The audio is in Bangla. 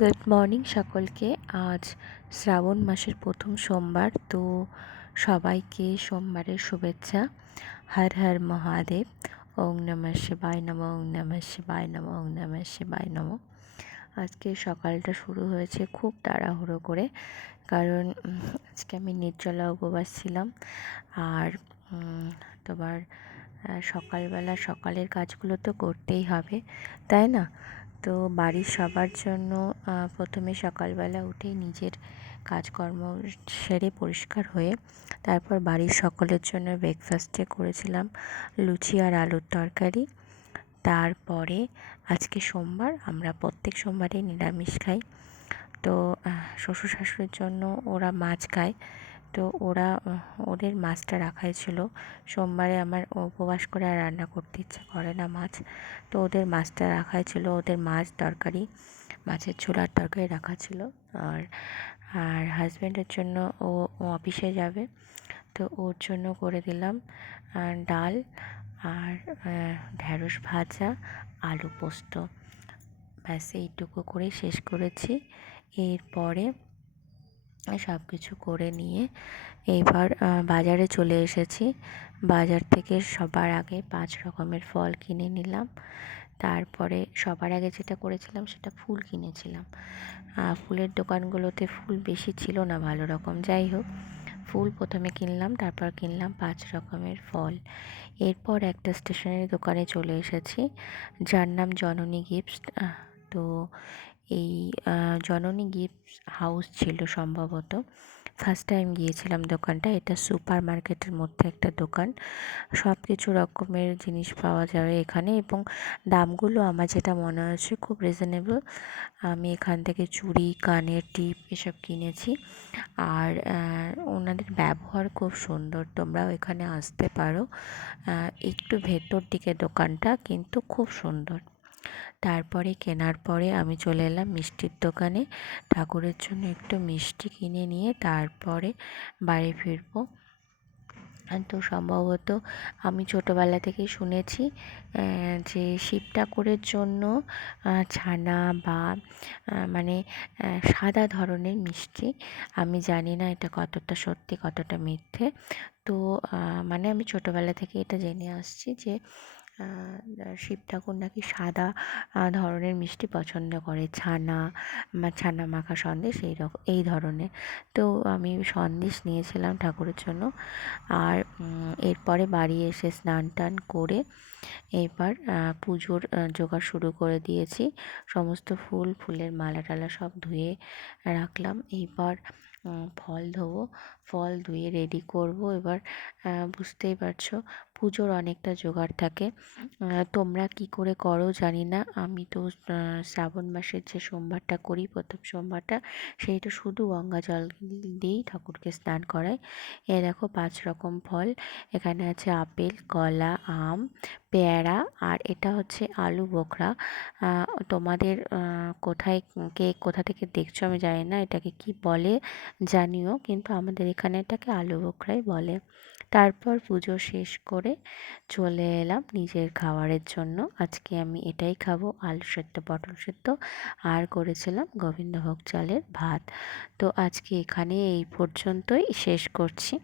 গুড মর্নিং সকলকে। আজ শ্রাবণ মাসের প্রথম সোমবার, তো সবাইকে সোমবারের শুভেচ্ছা। হর হর মহাদেব। ওং নমঃ শিবায় নম, ওং নমঃ শিবায় নম, ওং নমঃ শিবায় নম। আজকে সকালটা শুরু হয়েছে খুব তাড়াহুড়ো করে, কারণ আজকে আমি নির্জলা উপবাস ছিলাম। আর তোমার সকালবেলা সকালের কাজগুলো তো করতেই হবে, তাই না? তো বাড়ির সবার জন্য প্রথমে সকালবেলা উঠে নিজের কাজকর্ম সেরে পরিষ্কার হয়ে তারপর বাড়ির সকলের জন্য ব্রেকফাস্টে করেছিলাম লুচি আর আলুর তরকারি। তারপরে আজকে সোমবার, আমরা প্রত্যেক সোমবারে নিরামিষ খাই। তো শ্বশুর শাশুড়ির জন্য ওরা মাছ খায়। তো ওরা, ওদের মাছটা রাখাই ছিল। সোমবারে আমার উপবাস করে আর রান্না করতে ইচ্ছা করে না মাছ। তো ওদের মাছটা রাখাই ছিল, ওদের মাছ তরকারি, মাছের ছোলার তরকারি রাখা ছিল। আর আর হাজব্যান্ডের জন্য ও অফিসে যাবে। তো ওর জন্য করে দিলাম ডাল আর ঢ্যাঁড়স ভাজা, আলু পোস্ত। ব্যাস, এইটুকু করে শেষ করেছি। এরপরে সব কিছু করে নিয়ে আহ, বাজারে চলে এসেছি। বাজার থেকে সবার আগে পাঁচ রকমের ফল কিনে নিলাম। তারপরে সবার আগে যেটা করেছিলাম সেটা ফুল কিনেছিলাম। ফুলের দোকানগুলোতে ফুল বেশি ছিল না ভালো রকম। যাই হোক ফুল প্রথমে কিনলাম তারপর কিনলাম পাঁচ রকমের ফল। এরপর একটা স্টেশনারি দোকানে চলে এসেছি যার নাম জননী গিফটস। তো এই জননী গিফটস হাউস ছিল সম্ভবত। ফার্স্ট টাইম গিয়েছিলাম দোকানটা। এটা সুপার মার্কেটের মধ্যে একটা দোকান। সব কিছু রকমের জিনিস পাওয়া যাবে এখানে এবং দামগুলো আমার যেটা মনে হচ্ছে খুব রিজনেবল আমি এখান থেকে চুড়ি, কানের টিপ এসব কিনেছি। আর ওনাদের ব্যবহার খুব সুন্দর। তোমরাও এখানে আসতে পারো। একটু ভেতর দিকে দোকানটা কিন্তু খুব সুন্দর। তারপরে কেনার পরে আমি চলে এলাম মিষ্টির দোকানে। ঠাকুরের জন্য একটু মিষ্টি কিনে নিয়ে তারপরে বাড়ি ফিরবো। তো সম্ভবত আমি ছোটোবেলা থেকেই শুনেছি যে শিব ঠাকুরের জন্য ছানা বা মানে সাদা ধরনের মিষ্টি, আমি জানি না এটা কতটা সত্যি, কতটা মিথ্যে। তো মানে আমি ছোটোবেলা থেকে এটা জেনে আসছি যে শিব ঠাকুর নাকি সাদা ধরনের মিষ্টি পছন্দ করে। ছানা ছানা মাখা সন্দেশ এই রকম এই ধরনের। তো আমি সন্দেশ নিয়েছিলাম ঠাকুরের জন্য। আর এরপরে বাড়ি এসে স্নান টান করে এবার পুজোর জোগাড় শুরু করে দিয়েছি। সমস্ত ফুল, ফুলের মালা টালা সব ধুয়ে রাখলাম। এইবার ফল ধোবো। ফল ধুয়ে রেডি করব। এবার বুঝতেই পারছ, পুজোর অনেকটা জোগাড় থাকে। তোমরা কি করে করো জানি না। আমি তো শ্রাবণ মাসের যে সোমবারটা করি, প্রথম সোমবারটা সেইটা শুধু গঙ্গা জল দিয়েই ঠাকুরকে স্নান করাই। এ দেখো, পাঁচ রকম ফল। এখানে আছে আপেল, কলা, আম পেয়ারা আর এটা হচ্ছে আলু বোখরা। তোমাদের কোথায়, কে কোথা থেকে দেখছ আমি জানি না, এটাকে কি বলে জানিও, কিন্তু আমাদের এখানে এটাকে আলু বোখরাই বলে। তারপর পুজো শেষ করে চলে এলাম নিজের খাবারের জন্য। আজকে আমি এটাই খাব, আলু সেদ্ধ, পটল সেদ্ধ, আর করেছিলাম গোবিন্দভোগ চালের ভাত। তো আজকে এখানে এই পর্যন্তই, শেষ করছি।